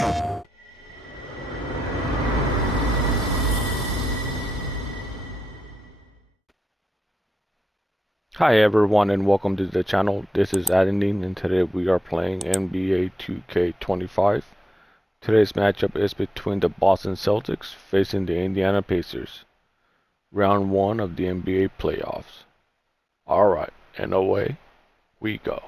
Hi everyone and welcome to the channel. This is Adenine and today we are playing NBA 2K25. Today's matchup is between the Boston Celtics facing the Indiana Pacers. Round 1 of the NBA playoffs. Alright, and away we go.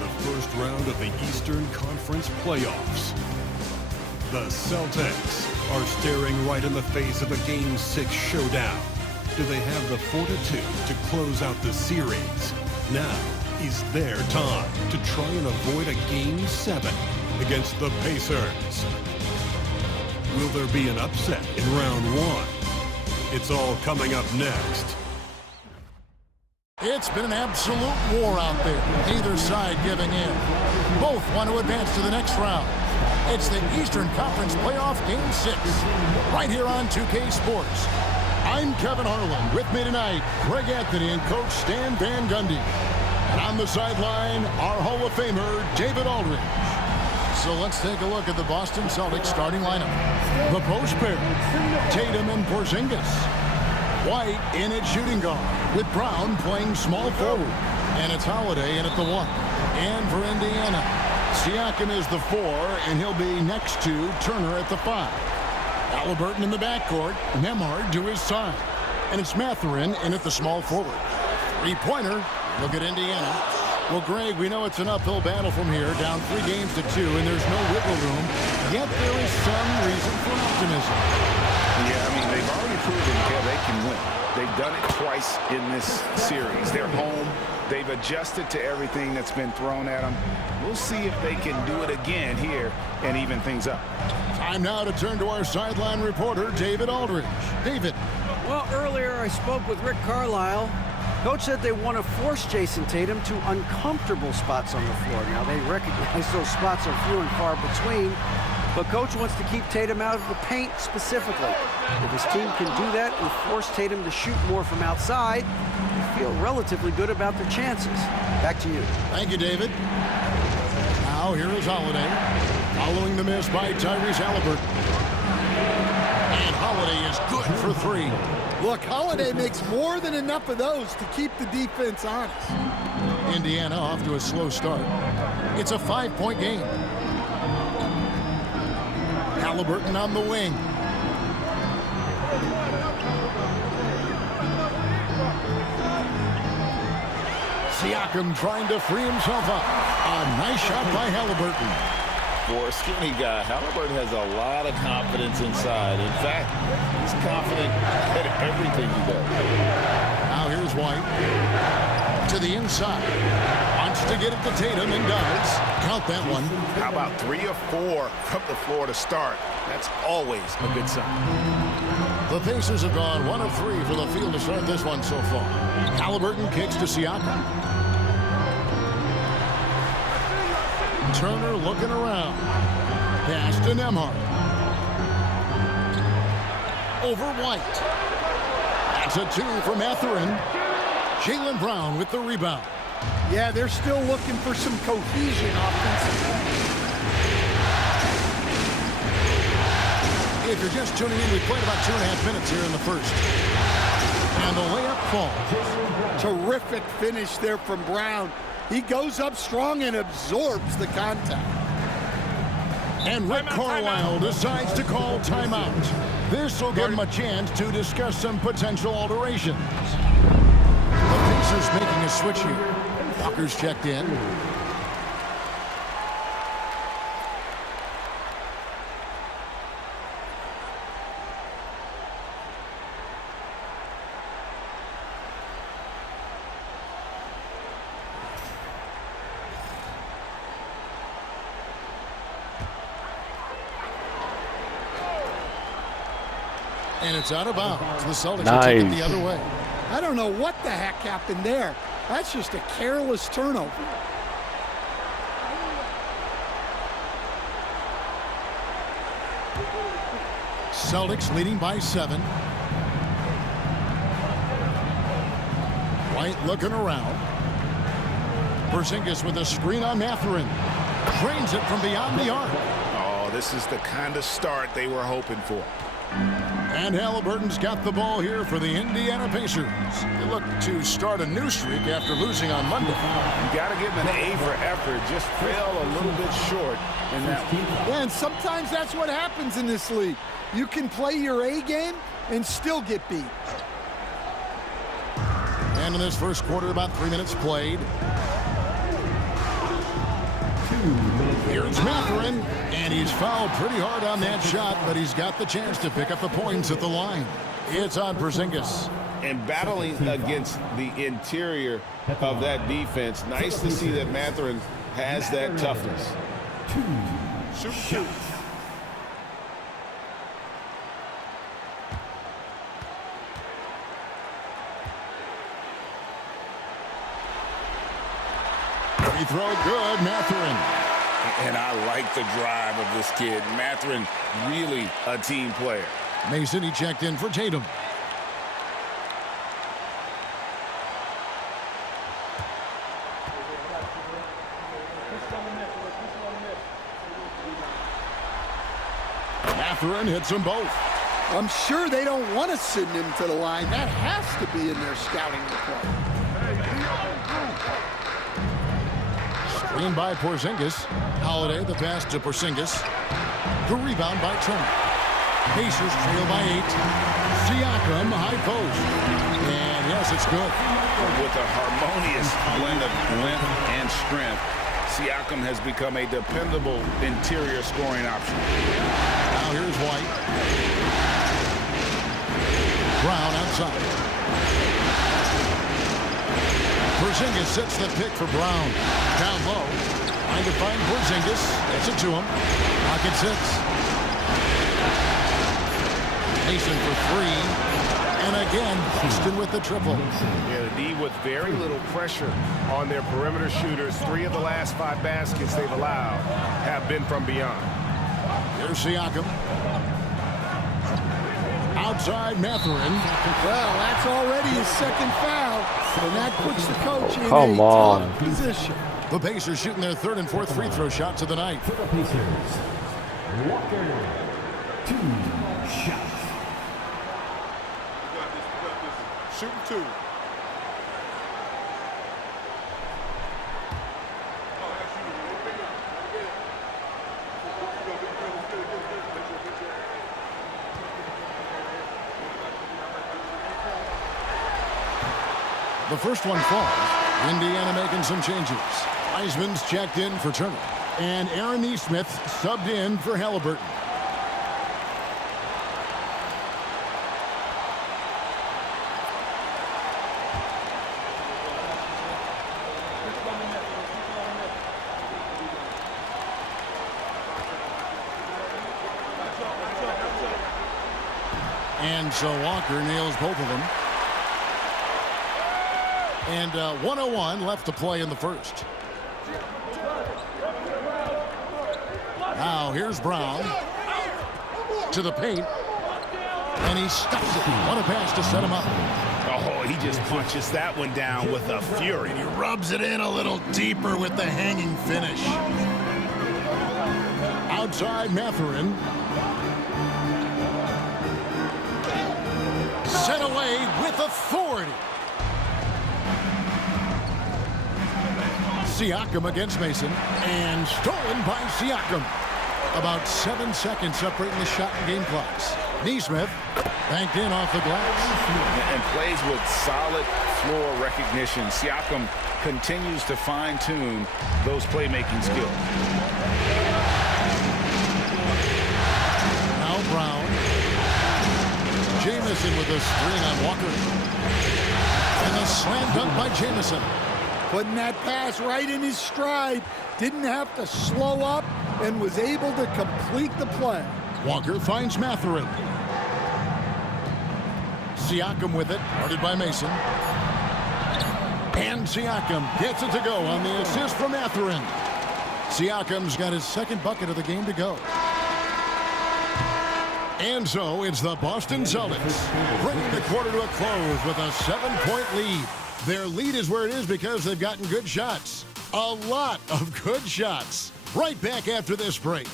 The first round of the Eastern Conference playoffs. The Celtics are staring right in the face of a Game 6 showdown. Do they have the fortitude to close out the series? Now is their time to try and avoid a Game 7 against the Pacers. Will there be an upset in round 1? It's all coming up next. It's been an absolute war out there. Neither side giving in. Both want to advance to the next round. It's the Eastern Conference Playoff Game 6, right here on 2K Sports. I'm Kevin Harlan. With me tonight, Greg Anthony and Coach Stan Van Gundy. And on the sideline, our Hall of Famer, David Aldridge. So let's take a look at the Boston Celtics starting lineup. The post pair, Tatum and Porzingis. White in at shooting guard, with Brown playing small forward. And it's Holiday in at the 1. And for Indiana, Siakam is the 4, and he'll be next to Turner at the 5. Halliburton in the backcourt, Nembhard to his side. And it's Mathurin in at the small forward. Three-pointer, look at Indiana. Well, Greg, we know it's an uphill battle from here, down 3 games to 2, and there's no wiggle room. Yet there is some reason for optimism. Yeah, I mean, they've already proven, Kev, they can win. They've done it twice in this series. They're home. They've adjusted to everything that's been thrown at them. We'll see if they can do it again here and even things up. Time now to turn to our sideline reporter, David Aldridge. David. Well, earlier I spoke with Rick Carlisle. Coach said they want to force Jason Tatum to uncomfortable spots on the floor. Now, they recognize those spots are few and far between, but Coach wants to keep Tatum out of the paint specifically. If his team can do that and force Tatum to shoot more from outside, they feel relatively good about their chances. Back to you. Thank you, David. Now here is Holiday, following the miss by Tyrese Halliburton. And Holiday is good for 3. Look, Holiday makes more than enough of those to keep the defense honest. Indiana off to a slow start. It's a 5-point game. Halliburton on the wing. Siakam trying to free himself up. A nice shot by Halliburton. For a skinny guy, Halliburton has a lot of confidence inside. In fact, he's confident at everything he does. Now here's White. To the inside. Wants to get it to Tatum and does. Count that one. How about 3 or 4 from the floor to start? That's always a good sign. The Pacers have gone 1 of 3 for the field to start this one so far. Halliburton kicks to Siakam. Turner looking around. Pass to Nembhard. Over White. That's a 2 for Mathurin. Jaylen Brown with the rebound. Yeah, they're still looking for some cohesion offensively. If you're just tuning in, we played about 2.5 minutes here in the first. And the layup falls. Terrific finish there from Brown. He goes up strong and absorbs the contact. And Rick Carlisle decides to call timeout. This will give him a chance to discuss some potential alterations. The Pacers making a switch here. Walker's checked in. And it's out of bounds. The Celtics are taking it the other way. I don't know what the heck happened there. That's just a careless turnover. Celtics leading by 7. White looking around. Porzingis with a screen on Mathurin. Drains it from beyond the arc. Oh, this is the kind of start they were hoping for. And Halliburton's got the ball here for the Indiana Pacers. They look to start a new streak after losing on Monday. You got to give them an A for effort. Just fell a little bit short in that one. Yeah, and sometimes that's what happens in this league. You can play your A game and still get beat. And in this first quarter, about 3 minutes played. Here's Mathurin, and he's fouled pretty hard on that shot, but he's got the chance to pick up the points at the line. It's on Porzingis. And battling against the interior of that defense, nice to see that Mathurin has that toughness. Shoot. Free throw good, Mathurin. And I like the drive of this kid. Mathurin, really a team player. Mason, he checked in for Tatum. Mathurin hits them both. I'm sure they don't want to send him to the line. That has to be in their scouting report. Screen by Porzingis. Holiday, the pass to Porzingis. The rebound by Turner. Pacers trail by 8. Siakam, high post. And yes, it's good. With a harmonious blend of length and strength, Siakam has become a dependable interior scoring option. Now here's White. Brown outside. Porzingis sets the pick for Brown. Down low. Trying to find Porzingis. Gets it to him. Pocket 6. Mason for 3. And again, Houston with the triple. Yeah, the D with very little pressure on their perimeter shooters. 3 of the last 5 baskets they've allowed have been from beyond. Here's Siakam. Outside Mathurin. Well, that's already his second foul, and that puts the coach in Come a on. tough position. The Pacers shooting their 3rd and 4th free throw shots of the night. For the Pacers, Walker, 2 shots. Shooting 2. The first one falls. Indiana making some changes. Wiseman's checked in for Turner. And Aaron Nesmith subbed in for Halliburton. And so Walker nails both of them. And 1:01 left to play in the first. Now here's Brown to the paint. And he stuffs it. What a pass to set him up. Oh, he just punches that one down with a fury. He rubs it in a little deeper with the hanging finish. Outside Mathurin. Set away with authority. Siakam against Mason, and stolen by Siakam. About 7 seconds separating the shot and game clocks. Nesmith banked in off the glass. And plays with solid floor recognition. Siakam continues to fine-tune those playmaking skills. Now Brown. Jamison with a screen on Walker. And a slam dunk by Jamison. Putting that pass right in his stride. Didn't have to slow up and was able to complete the play. Walker finds Mathurin. Siakam with it, guarded by Mason. And Siakam gets it to go on the assist from Mathurin. Siakam's got his 2nd bucket of the game to go. And so it's the Boston Celtics bringing the quarter to a close with a 7-point lead. Their lead is where it is because they've gotten good shots. A lot of good shots. Right back after this break.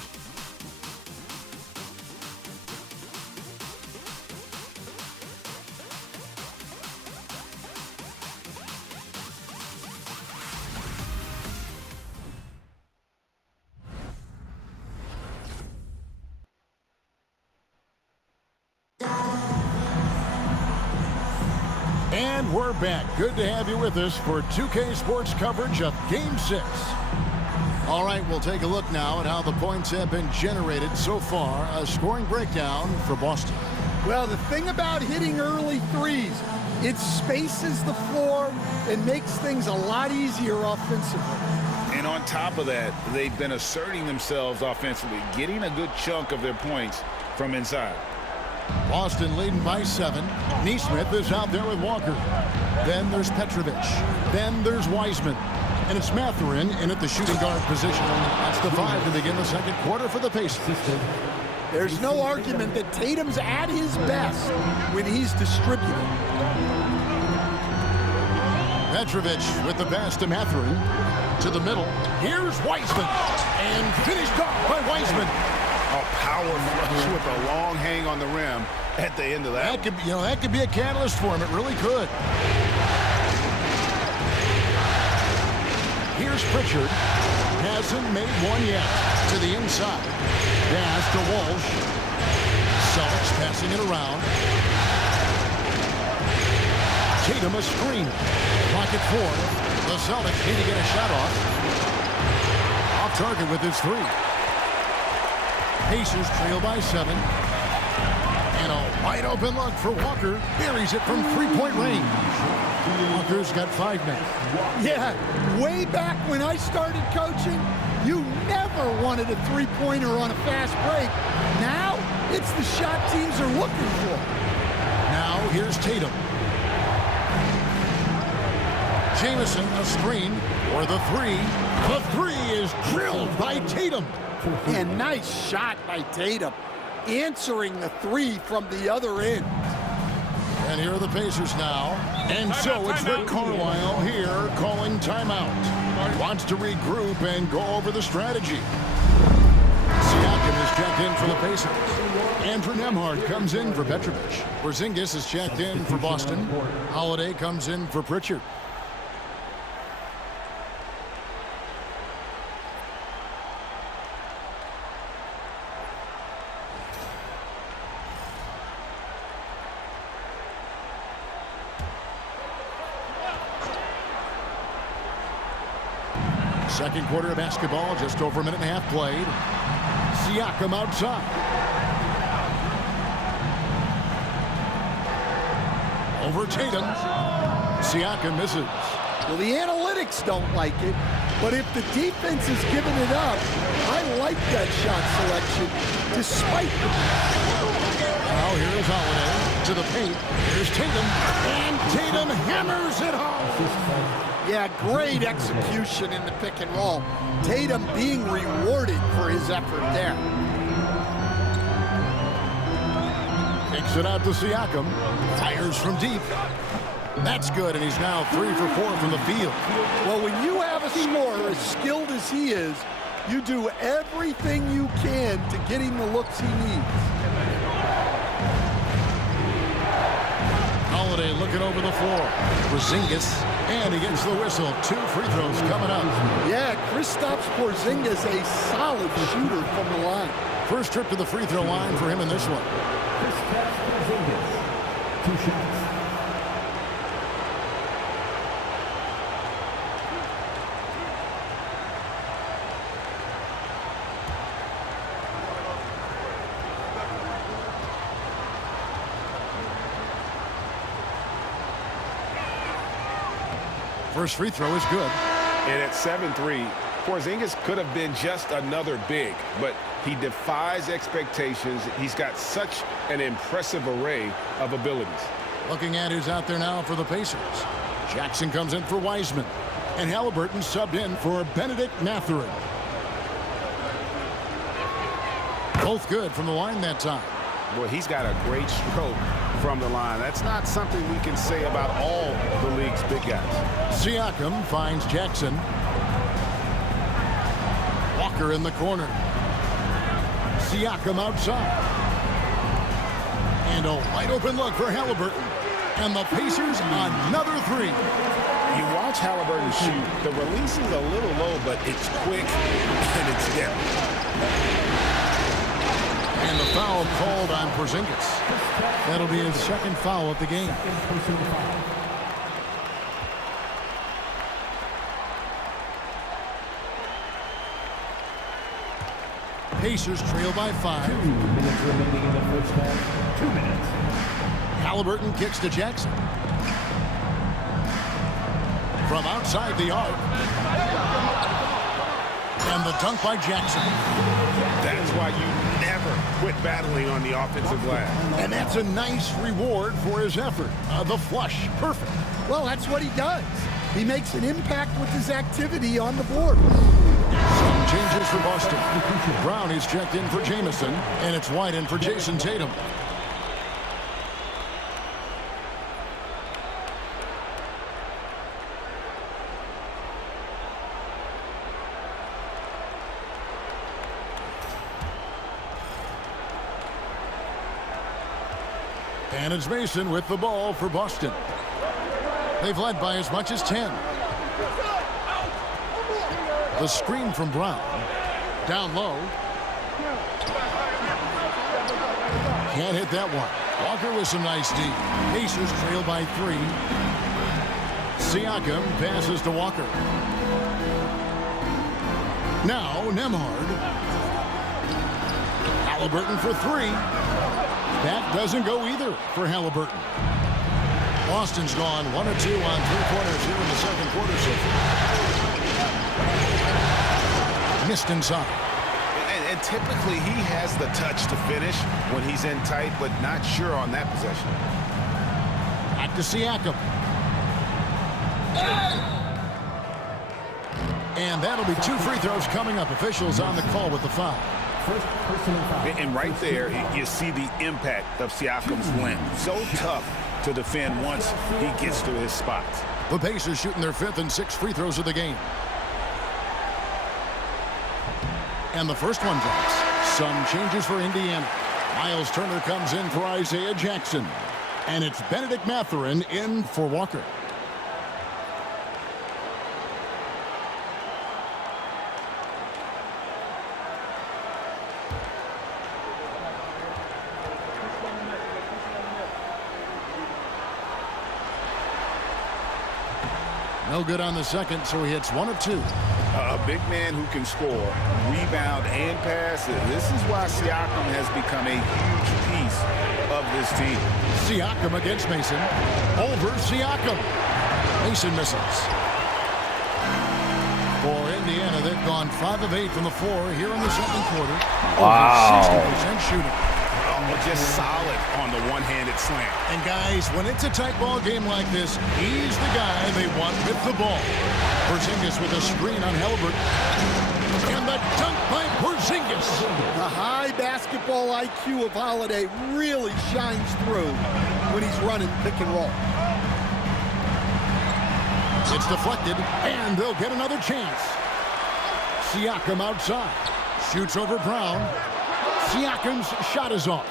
And we're back. Good to have you with us for 2K Sports coverage of Game 6. All right, we'll take a look now at how the points have been generated so far. A scoring breakdown for Boston. Well, the thing about hitting early threes, it spaces the floor and makes things a lot easier offensively. And on top of that, they've been asserting themselves offensively, getting a good chunk of their points from inside. Boston leading by 7. Neesmith is out there with Walker. Then there's Petrovic. Then there's Wiseman. And it's Mathurin in at the shooting guard position. That's the 5 to begin the second quarter for the Pacers. There's no argument that Tatum's at his best when he's distributing. Petrovic with the pass to Mathurin. To the middle. Here's Wiseman. And finished off by Wiseman. A power flush with a long hang on the rim at the end of that. That could be a catalyst for him. It really could. Here's Pritchard. Hasn't made one yet. To the inside. Pass to Walsh. Celtics passing it around. Tatum a screen. Pocket 4. The Celtics need to get a shot off. Off target with his 3. Pacers trail by 7. And a wide open look for Walker. Buries it from 3-point range. Walker's got 5 now. Yeah, way back when I started coaching, you never wanted a three-pointer on a fast break. Now, it's the shot teams are looking for. Now, here's Tatum. Jamison, a screen for the 3. The 3 is drilled by Tatum. And nice shot by Tatum, answering the 3 from the other end. And here are the Pacers now. And so it's Rick Carlisle here calling timeout. Wants to regroup and go over the strategy. Siakam is checked in for the Pacers. Andrew Nembhard comes in for Petrovic. Porzingis is checked in for Boston. Holiday comes in for Pritchard. Second quarter of basketball, just over a minute and a half played. Siakam outside. Over Tatum. Siakam misses. Well, the analytics don't like it, but if the defense is giving it up, I like that shot selection, despite the... Now here's Holiday to the paint. Here's Tatum, and Tatum hammers it home. Yeah, great execution in the pick and roll. Tatum being rewarded for his effort there. Kicks it out to Siakam. Fires from deep. That's good, and he's now 3 for 4 from the field. Well, when you have a scorer as skilled as he is, you do everything you can to get him the looks he needs. Holiday looking over the floor. Porzingis, and he gets the whistle. 2 free throws coming up. Yeah, Kristaps Porzingis, a solid shooter from the line. First trip to the free throw line for him in this one. Kristaps Porzingis, 2 shots. First free throw is good. And at 7-3, Porzingis could have been just another big, but he defies expectations. He's got such an impressive array of abilities. Looking at who's out there now for the Pacers. Jackson comes in for Wiseman. And Halliburton subbed in for Benedict Mathurin. Both good from the line that time. Boy, he's got a great stroke from the line. That's not something we can say about all the league's big guys. Siakam finds Jackson. Walker in the corner. Siakam outside. And a wide open look for Halliburton. And the Pacers another three. You watch Halliburton shoot. The release is a little low, but it's quick and it's depth. And the foul called on Porzingis. That'll be his second foul of the game. Pacers trail by 5. 2 minutes remaining in the first half. 2 minutes. Halliburton kicks to Jackson. From outside the arc. And the dunk by Jackson. That's why you never quit battling on the offensive glass. And that's a nice reward for his effort. The flush, perfect. Well, that's what he does. He makes an impact with his activity on the board. Some changes for Boston. Brown is checked in for Jamison, and it's White in for Jason Tatum. And it's Mason with the ball for Boston. They've led by as much as 10. The screen from Brown. Down low. Can't hit that one. Walker with some nice D. Pacers trail by 3. Siakam passes to Walker. Now Nembhard. Halliburton for 3. That doesn't go either for Halliburton. Boston's gone 1 of 2 on 3-pointers here in the second quarter so far. Missed inside. And typically he has the touch to finish when he's in tight, but not sure on that possession. Back to Siakam. And that'll be 2 free throws coming up. Officials on the call with the foul. First personal foul. And right there, you see the impact of Siakam's length. So tough to defend once he gets to his spots. The Pacers shooting their 5th and 6th free throws of the game. And the first one drops. Some changes for Indiana. Miles Turner comes in for Isaiah Jackson. And it's Benedict Mathurin in for Walker. No good on the second, so he hits 1 of 2. A big man who can score, rebound, and pass. This is why Siakam has become a huge piece of this team. Siakam against Mason. Over Siakam. Mason misses. For Indiana, they've gone 5 of 8 from the floor here in the second quarter. Wow. Over 60% shooting. Just solid on the one-handed slam. And guys, when it's a tight ball game like this, he's the guy they want with the ball. Porzingis with a screen on Halliburton. And the dunk by Porzingis. The high basketball IQ of Holiday really shines through when he's running pick and roll. It's deflected, and they'll get another chance. Siakam outside. Shoots over Brown. Siakam's shot is off.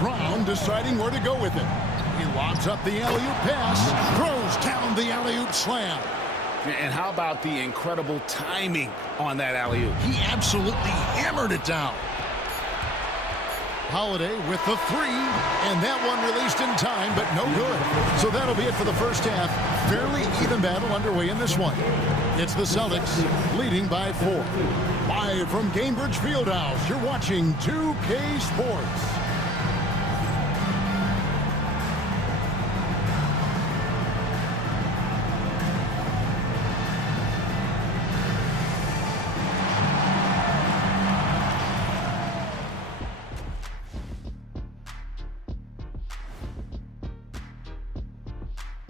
Brown deciding where to go with it. He lobs up the alley-oop pass, throws down the alley-oop slam. And how about the incredible timing on that alley-oop? He absolutely hammered it down. Holiday with the 3, and that one released in time, but no good. So that'll be it for the first half. Fairly even battle underway in this one. It's the Celtics leading by 4. Live from Gainbridge Fieldhouse, you're watching 2K Sports.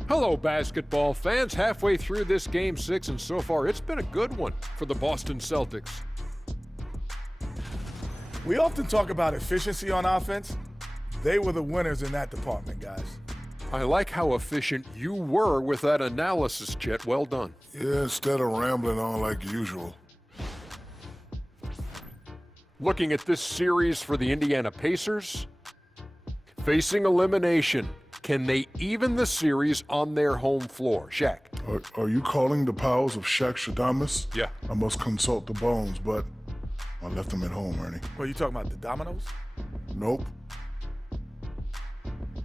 Hello, basketball fans. Halfway through this Game 6, and so far it's been a good one for the Boston Celtics. We often talk about efficiency on offense. They were the winners in that department, guys. I like how efficient you were with that analysis, Chet. Well done. Yeah, instead of rambling on like usual. Looking at this series for the Indiana Pacers, facing elimination, can they even the series on their home floor? Shaq. Are you calling the powers of Shaq Shadamas? Yeah. I must consult the bones, but I left them at home, Ernie. What, are you talking about the dominoes? Nope.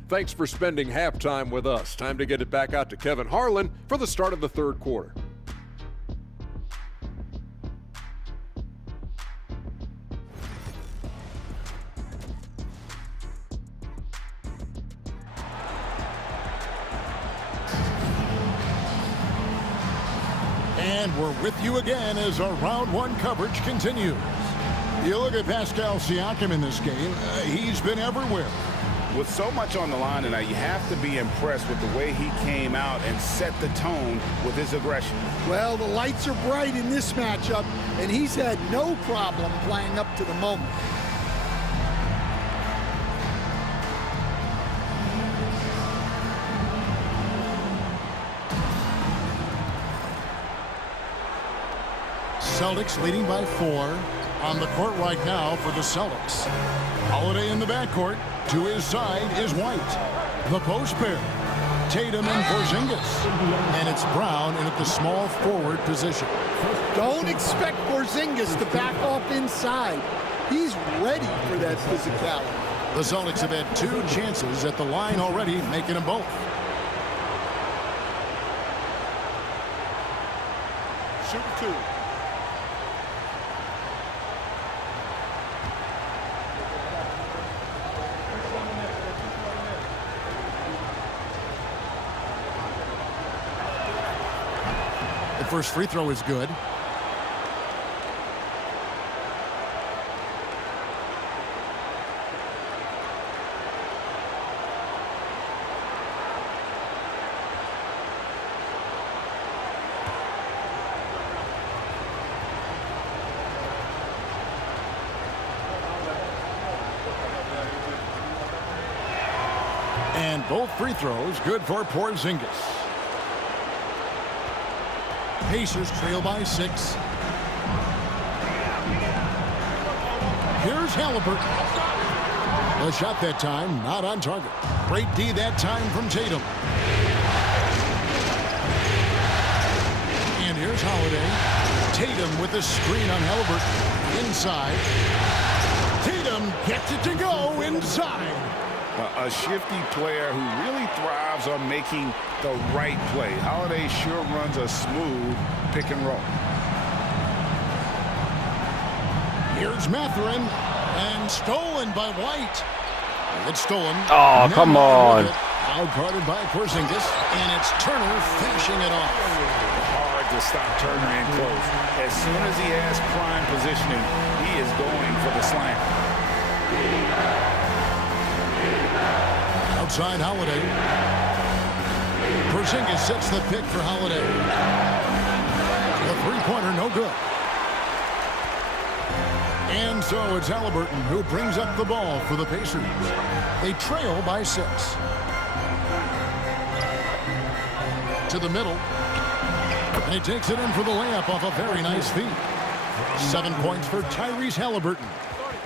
Thanks for spending halftime with us. Time to get it back out to Kevin Harlan for the start of the third quarter. And we're with you again as our round one coverage continues. You look at Pascal Siakam in this game, he's been everywhere. With so much on the line tonight, you have to be impressed with the way he came out and set the tone with his aggression. Well, the lights are bright in this matchup, and he's had no problem playing up to the moment. Celtics leading by 4. On the court right now for the Celtics. Holiday in the backcourt. To his side is White. The post pair. Tatum and Porzingis. And it's Brown in at the small forward position. Don't expect Porzingis to back off inside. He's ready for that physicality. The Celtics have had 2 chances at the line already, making them both. Shoot 2. First free throw is good. And both free throws good for Porzingis. Pacers trail by 6. Here's Halliburton. The shot that time not on target. Great D that time from Tatum. And here's Holiday. Tatum with the screen on Halliburton. Inside. Tatum gets it to go inside. A shifty player who really thrives on making the right play. Holiday sure runs a smooth pick and roll. Here's Mathurin, and stolen by White. It's stolen. Oh, come on. Outguarded by Porzingis, and it's Turner finishing it off. Hard to stop Turner in close. As soon as he has prime positioning, he is going for the slam. Outside Holiday. Porzingis sets the pick for Holiday. The three-pointer no good. And so it's Halliburton who brings up the ball for the Pacers. They trail by 6. To the middle. And he takes it in for the layup off a very nice feed. 7 points for Tyrese Halliburton.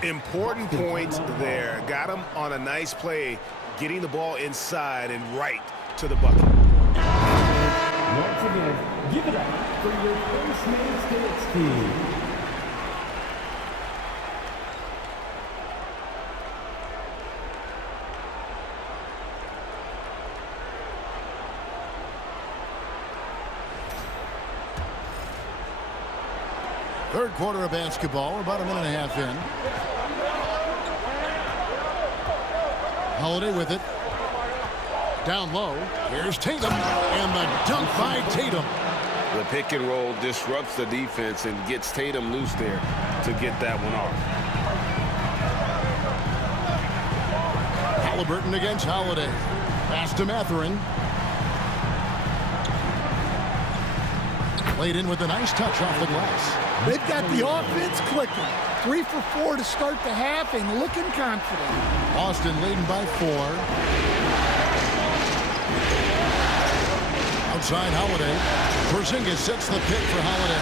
Important points there. Got him on a nice play, getting the ball inside and right to the bucket. Once again, give it up for your first man Celtics team. Third quarter of basketball, about a minute and a half in. Holiday with it. Down low. Here's Tatum. And the dunk by Tatum. The pick and roll disrupts the defense and gets Tatum loose there to get that one off. Halliburton against Holiday. Pass to Mathurin. Laid in with a nice touch off the glass. They've got the offense clicking. 3 for 4 to start the half and looking confident. Boston leading by 4. Outside Holiday. Porzingis sets the pick for Holiday.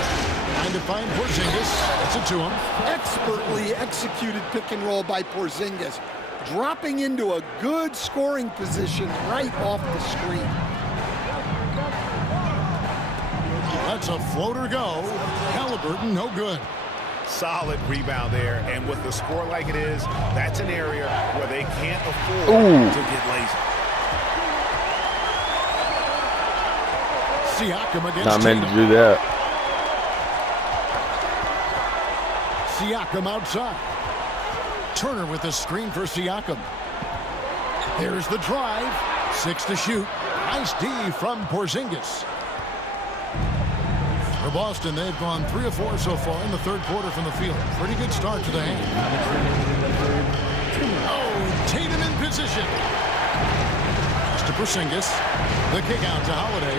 Trying to find Porzingis. Gets it to him. Expertly executed pick and roll by Porzingis. Dropping into a good scoring position right off the screen. That's a floater go. Halliburton, no good. Solid rebound there, and with the score like it is, that's an area where they can't afford to get lazy. Siakam against Not meant to Tatum. do that. Siakam outside. Turner with the screen for Siakam. Here's the drive. 6 to shoot. Nice D from Porzingis. For Boston, they've gone 3 of 4 so far in the third quarter from the field. Pretty good start to the half. Oh, Tatum in position. Pass to Porzingis. The kick out to Holiday.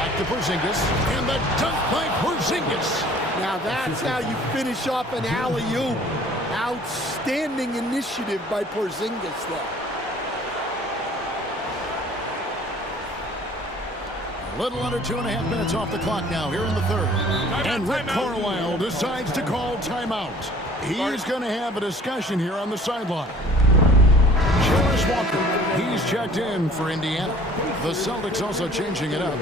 Back to Porzingis. And the dunk by Porzingis. Now that's how you finish off an alley-oop. Outstanding initiative by Porzingis there. A little under 2.5 minutes off the clock now here in the third. And Rick Carlisle decides to call timeout. He's going to have a discussion here on the sideline. Jarvis Walker, he's checked in for Indiana. The Celtics also changing it up.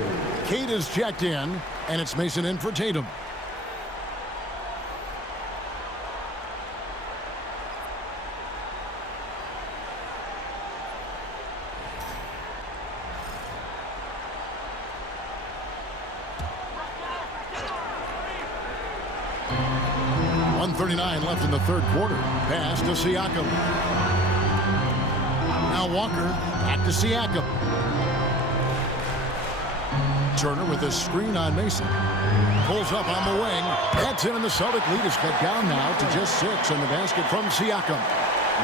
Kate is checked in, and it's Mason in for Tatum. .139 left in the third quarter. Pass to Siakam. Now Walker back to Siakam. Turner with a screen on Mason. Pulls up on the wing. That's in, and the Celtic lead is cut down now to just 6 on the basket from Siakam.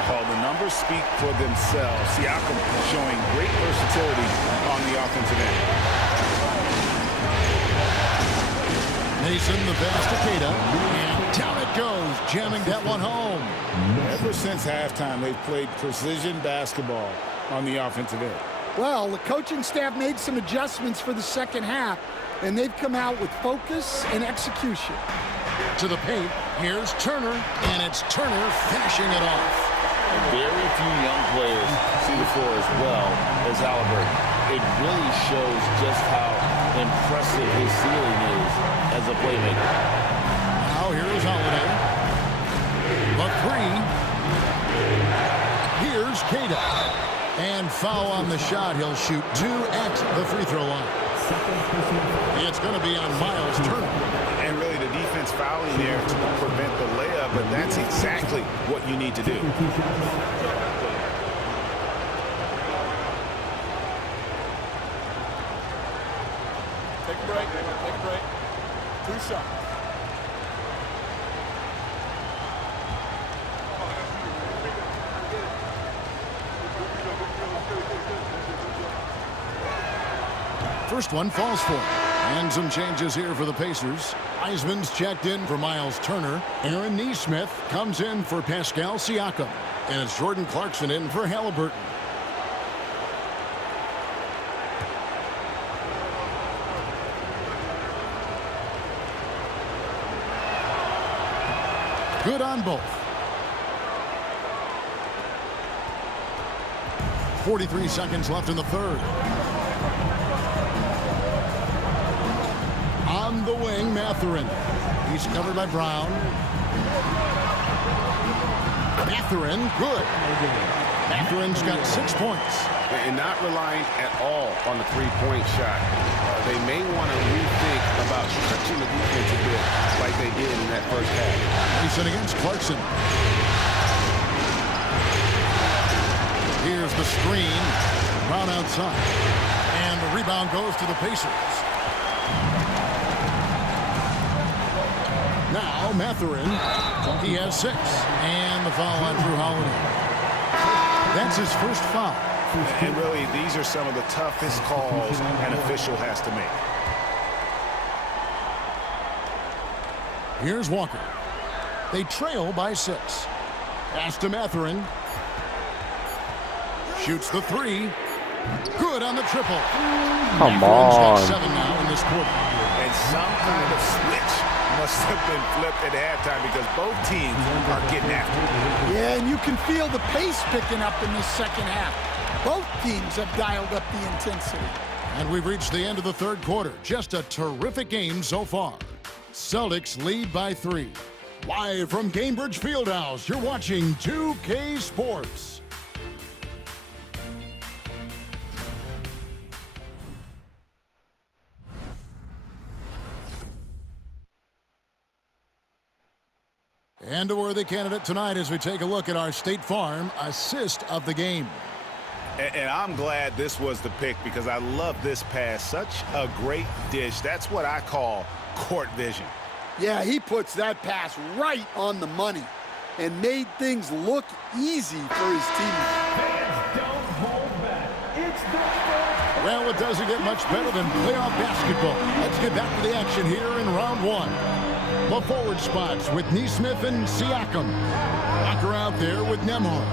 Well, the numbers speak for themselves. Siakam showing great versatility on the offensive end. Mason, the pass to Queta, and down it goes, jamming that one home. Ever since halftime, they've played precision basketball on the offensive end. Well, the coaching staff made some adjustments for the second half, and they've come out with focus and execution. To the paint, here's Turner, and it's Turner finishing it off. And very few young players see the floor as well as Halliburton. It really shows just how impressive his ceiling is as a playmaker. Now here's Holiday. The 3. Here's Queta. And foul on the shot. He'll shoot 2 at the free throw line. It's going to be on Miles Turner. And really the defense fouling there to prevent the layup, but that's exactly what you need to do. Take a break. Take a break. 2 shots. First one falls for him. And some changes here for the Pacers. Wiseman's checked in for Miles Turner. Aaron Nesmith comes in for Pascal Siakam. And it's Jordan Clarkson in for Halliburton. Good on both. 43 seconds left in the third. On the wing, Mathurin. He's covered by Brown. Mathurin, good. Mathurin's got 6 points. And not relying at all on the three-point shot. They may want to rethink about stretching the defense a bit like they did in that first half. Mason against Clarkson. Here's the screen. Brown outside. And the rebound goes to the Pacers. Now Mathurin. He has 6. And the foul on Drew Holiday. That's his first foul. And really, these are some of the toughest calls an official has to make. Here's Walker. They trail by 6. Pass to Mathurin. Shoots the 3. Good on the triple. Come Mathurin's got on. 7 now in this quarter. And some kind of switch must have been flipped at halftime because both teams are getting after it. Yeah, and you can feel the pace picking up in the second half. Both teams have dialed up the intensity. And we've reached the end of the third quarter. Just a terrific game so far. Celtics lead by 3. Live from Cambridge Fieldhouse, you're watching 2K Sports. And a worthy candidate tonight as we take a look at our State Farm assist of the game. And I'm glad this was the pick because I love this pass. Such a great dish. That's what I call court vision. Yeah, he puts that pass right on the money and made things look easy for his teammates. Fans, don't hold back. It's the Well, it doesn't get much better than playoff basketball. Let's get back to the action here in round 1. The forward spots with Neesmith and Siakam. Walker out there with Nembhard.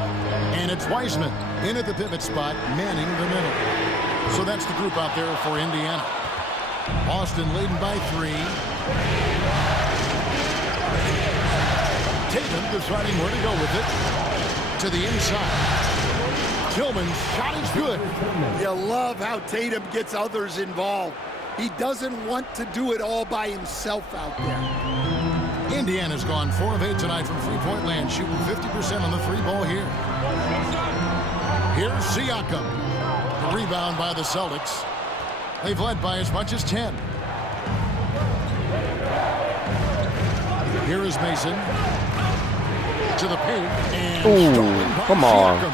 And it's Wiseman in at the pivot spot, manning the middle. So that's the group out there for Indiana. Boston leading by 3. Tatum deciding where to go with it. To the inside. Tillman's shot is good. You love how Tatum gets others involved. He doesn't want to do it all by himself out there. Indiana's gone 4 of 8 tonight from three-point land, shooting 50% on the 3-ball here. Here's Siakam. The rebound by the Celtics. They've led by as much as 10. Here is Mason. To the paint. And stolen by come on. Siakam.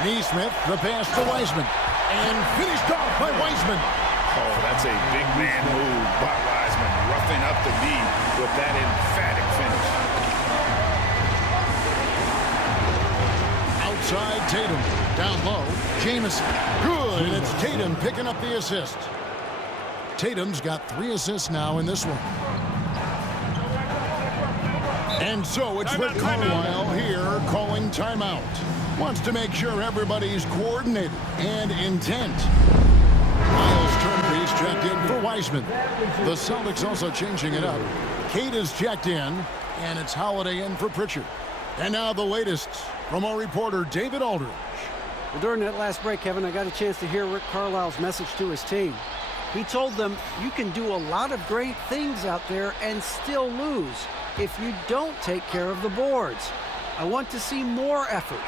Neesmith, the pass to Wiseman. And finished off by Wiseman. Oh, that's a big man move by Wiseman, roughing up the D with that emphatic finish. Outside Tatum. Down low. Jamison. Good. And it's Tatum picking up the assist. Tatum's got 3 assists now in this one. And so it's Rick Carlisle here calling timeout. Wants to make sure everybody's coordinated and intent. Miles Turner is checked in for Wiseman. The Celtics also changing it up. Kate is checked in, and it's Holiday in for Pritchard. And now the latest from our reporter, David Aldridge. Well, during that last break, Kevin, I got a chance to hear Rick Carlisle's message to his team. He told them, you can do a lot of great things out there and still lose if you don't take care of the boards. I want to see more effort,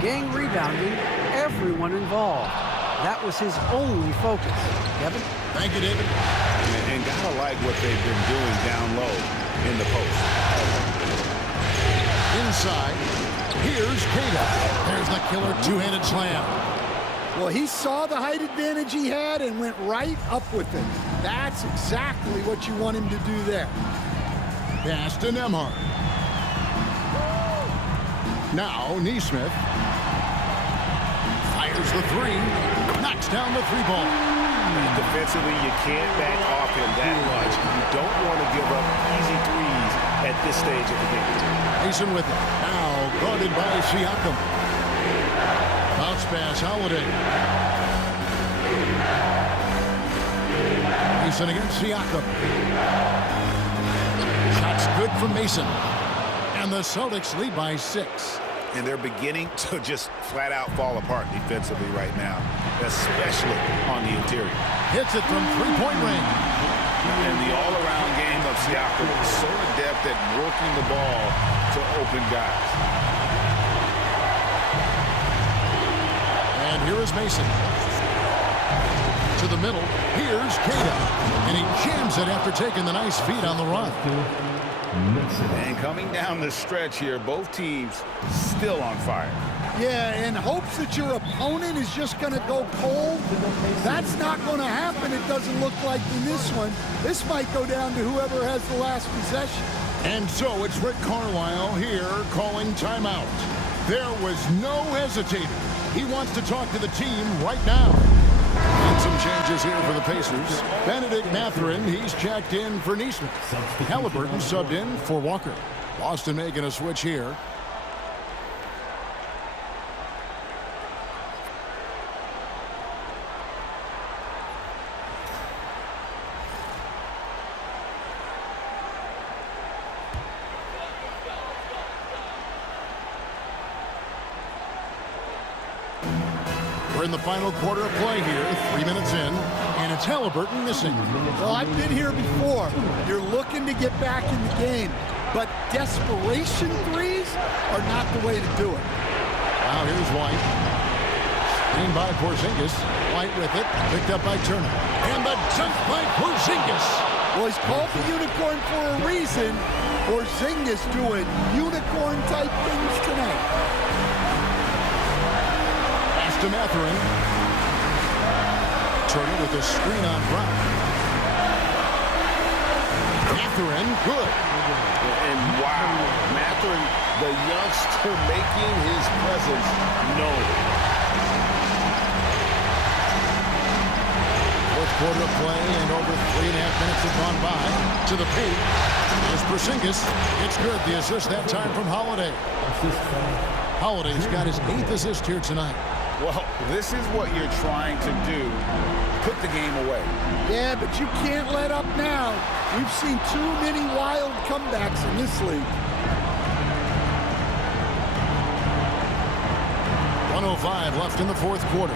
gang rebounding, everyone involved. That was his only focus. Kevin? Thank you, David. And gotta like what they've been doing down low in the post. Inside, here's Kata. There's the killer two-handed slam. Well, he saw the height advantage he had and went right up with it. That's exactly what you want him to do there. Pass to Nembhard. Now Neesmith fires the 3, knocks down the 3-ball. Defensively, you can't back off him that much. You don't want to give up easy threes at this stage of the game. Mason with it. Now guarded by Siakam. Bounce pass, Holiday. Mason against Siakam. Shots good from Mason. And the Celtics lead by 6. And they're beginning to just flat out fall apart defensively right now, especially on the interior. Hits it from three-point range. And the all-around game of Siakam is so adept at working the ball to open guys. And here is Mason. To the middle. Here's Kata. And he jams it after taking the nice feed on the run. And coming down the stretch here, both teams still on fire. Yeah, in hopes that your opponent is just going to go cold. That's not going to happen, it doesn't look like in this one. This might go down to whoever has the last possession. And so it's Rick Carlisle here calling timeout. There was no hesitating. He wants to talk to the team right now. And some changes here for the Pacers. Benedict Mathurin, he's checked in for Neesmith. Halliburton subbed in for Walker. Boston making a switch here. We're in the final quarter of play here, 3 minutes in, and it's Halliburton missing. Well, I've been here before. You're looking to get back in the game, but desperation threes are not the way to do it. Now here's White. Screened by Porzingis. White with it, picked up by Turner. And the dunk by Porzingis. Well, he's called the unicorn for a reason. Porzingis doing unicorn-type things tonight. To Mathurin. Turner with a screen on Brown. Mathurin, good. And wow, Mathurin, the youngster making his presence known. Fourth quarter of play and over 3.5 minutes have gone by. To the paint. There's Porzingis. It's good. The assist that time from Holiday. Holiday's got his 8th assist here tonight. Well, this is what you're trying to do. Put the game away. Yeah, but you can't let up now. We've seen too many wild comebacks in this league. 1:05 left in the fourth quarter.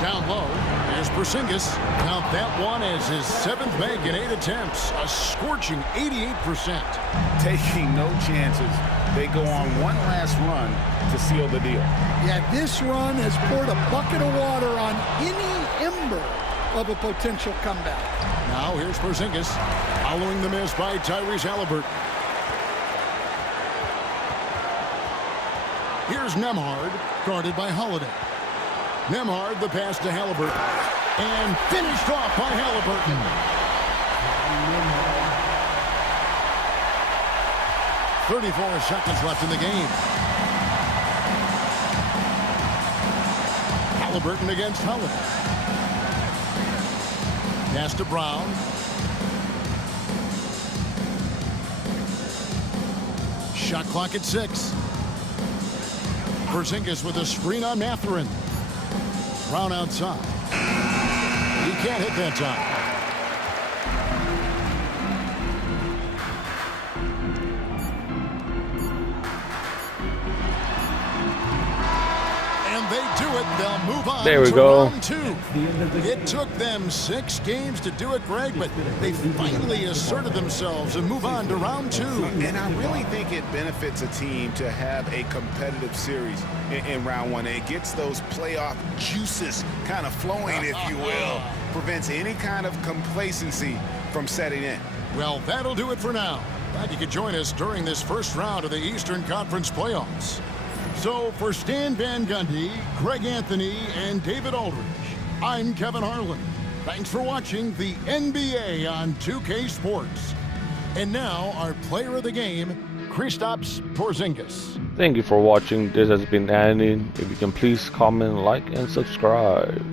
Down low, there's Porzingis. Count that one as his 7th make in 8 attempts. A scorching 88%. Taking no chances. They go on one last run to seal the deal. Yeah, this run has poured a bucket of water on any ember of a potential comeback. Now here's Porzingis, following the miss by Tyrese Halliburton. Here's Nembhard, guarded by Holiday. Nembhard, the pass to Halliburton. And finished off by Halliburton. 34 seconds left in the game. Halliburton against Holiday. Pass to Brown. Shot clock at 6. Porzingis with a screen on Mathurin. Brown outside. He can't hit that time. They'll move on there we to go. round 2. It took them 6 games to do it, Greg, but they finally asserted themselves and move on to round 2. And I really think it benefits a team to have a competitive series in round 1. It gets those playoff juices kind of flowing, if you will. Prevents any kind of complacency from setting in. Well, that'll do it for now. Glad you could join us during this first round of the Eastern Conference playoffs. So for Stan Van Gundy, Greg Anthony, and David Aldridge, I'm Kevin Harlan. Thanks for watching the NBA on 2K Sports. And now our player of the game, Kristaps Porzingis. Thank you for watching. This has been Andy. If you can please comment, like, and subscribe.